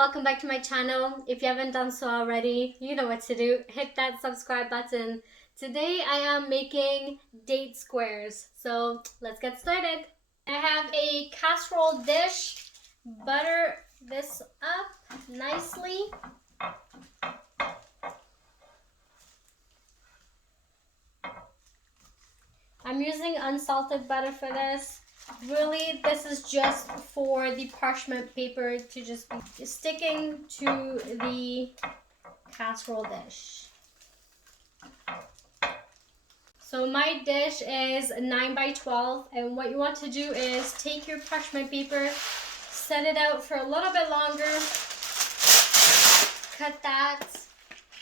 welcome back to my channel. If you haven't done so already, you know what to do. Hit that subscribe button. Today I am making date squares, so let's get started. I have a casserole dish. Butter this up nicely. I'm using unsalted butter for this. Really, this is just for the parchment paper to just be sticking to the casserole dish. So my dish is 9 by 12, and what you want to do is take your parchment paper, set it out for a little bit longer, cut that,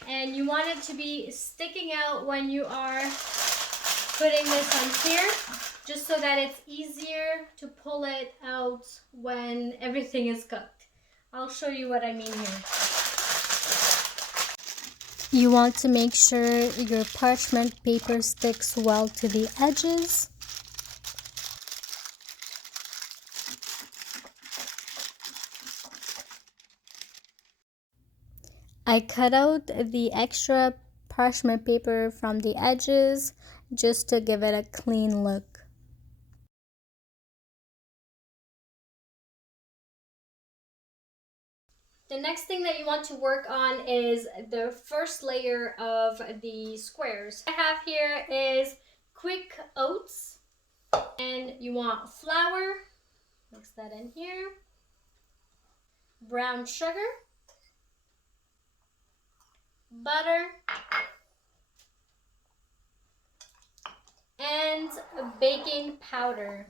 and you want it to be sticking out when you are putting this on here, just so that it's easier to pull it out when everything is cooked. I'll show you what I mean here. You want to make sure your parchment paper sticks well to the edges. I cut out the extra parchment paper from the edges just to give it a clean look. The next thing that you want to work on is the first layer of the squares. What I have here is quick oats, and you want flour, mix that in here, brown sugar, butter, and baking powder.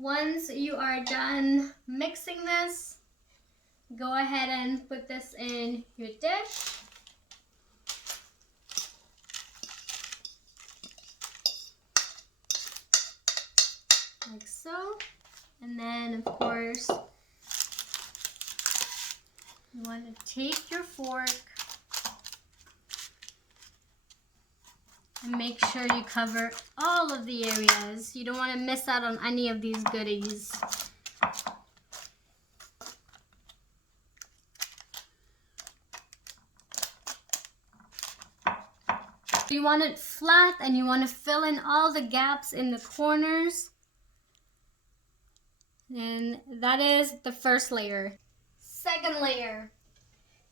Once you are done mixing this, go ahead and put this in your dish. Like so. And then, of course, you want to take your fork and make sure you cover all of the areas. You don't want to miss out on any of these goodies. You want it flat, and you want to fill in all the gaps in the corners. And that is the first layer. Second layer,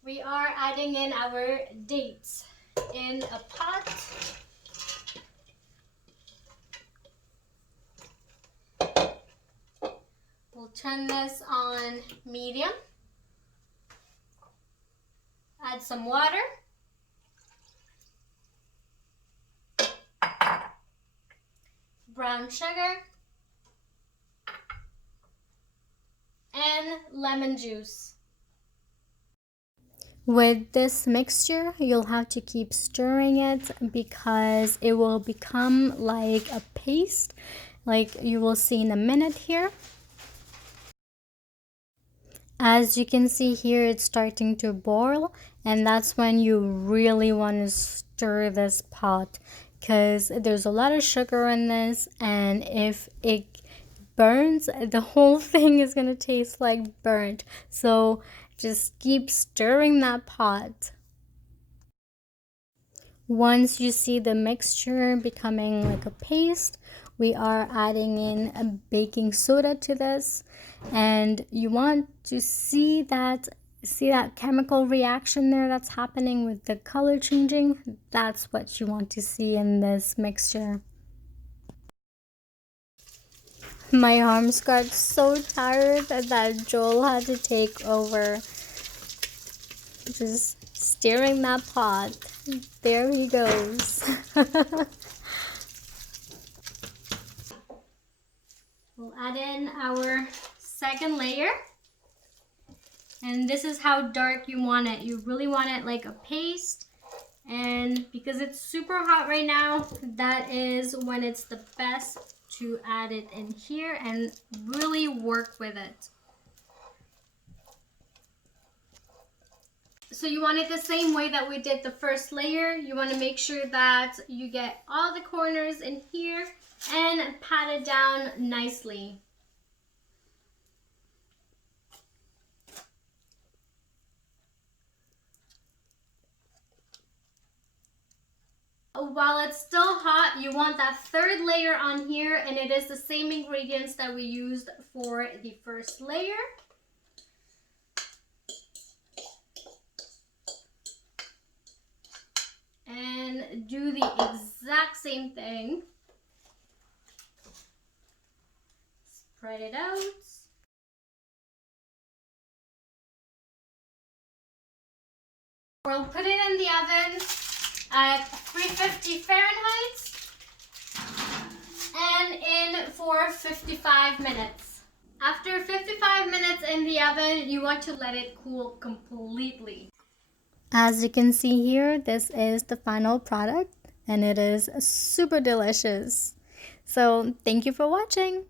we are adding in our dates in a pot. We'll turn this on medium. Add some water. Brown sugar. And lemon juice. With this mixture, you'll have to keep stirring it because it will become like a paste, like you will see in a minute here. As you can see here, it's starting to boil, and that's when you really want to stir this pot because there's a lot of sugar in this, and if it burns, the whole thing is going to taste like burnt. So just keep stirring that pot. Once you see the mixture becoming like a paste, we are adding in a baking soda to this, and you want to see that chemical reaction there that's happening with the color changing. That's what you want to see in this mixture. My arms got so tired that Joel had to take over, just stirring that pot. There he goes. We'll add in our second layer. And this is how dark you want it. You really want it like a paste. And because it's super hot right now, that is when it's the best to add it in here and really work with it. So you want it the same way that we did the first layer. You want to make sure that you get all the corners in here and pat it down nicely. While it's still hot, you want that third layer on here, and it is the same ingredients that we used for the first layer. And do the exact same thing. Spread it out. We'll put it in the oven at 350 Fahrenheit and in for 55 minutes. After 55 minutes in the oven, you want to let it cool completely. As you can see here, this is the final product and it is super delicious. So thank you for watching.